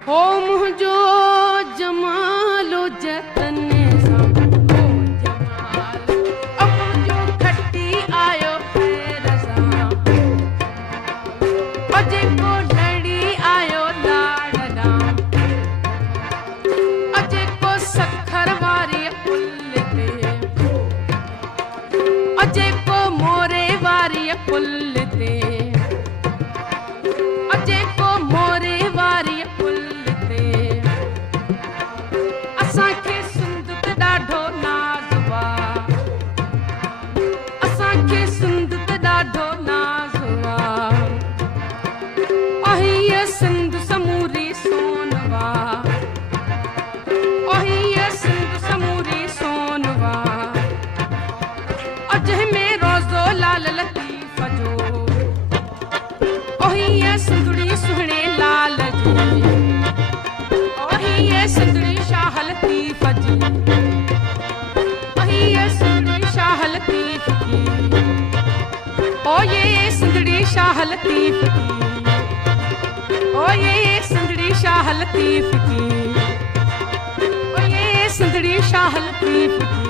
हो मुंहिंजो जमालो जतन सां हो जमालो मुंहिंजो खटी आयो ख़ैर सां जेको लड़ी आयो लाड़ राम जेको सखर वारी पुल ते जेको मोरे वारी पुल ते जेको मोरे वारी पुल ते असांखे सिंध ते ॾाढो नाज़ हुआ असांखे सिंध ते ॾाढो नाज़ हुआ हीअ सिंध समूरी सोनवा हीअ सिंध समूरी सोनवा जंहिंमें रोज़ो लाल लतीफ़ जो हीअ सिंधड़ी सुहिणे लाल जी हीअ सिंधड़ी शाह लतीफ़ जी हीअ सिंधड़ी शाह लतीफ़ की ये सिंधड़ी शाह लतीफ़ की ये सिंधड़ी शाह लतीफ़ की ये सिंधड़ी शाह लतीफ़ की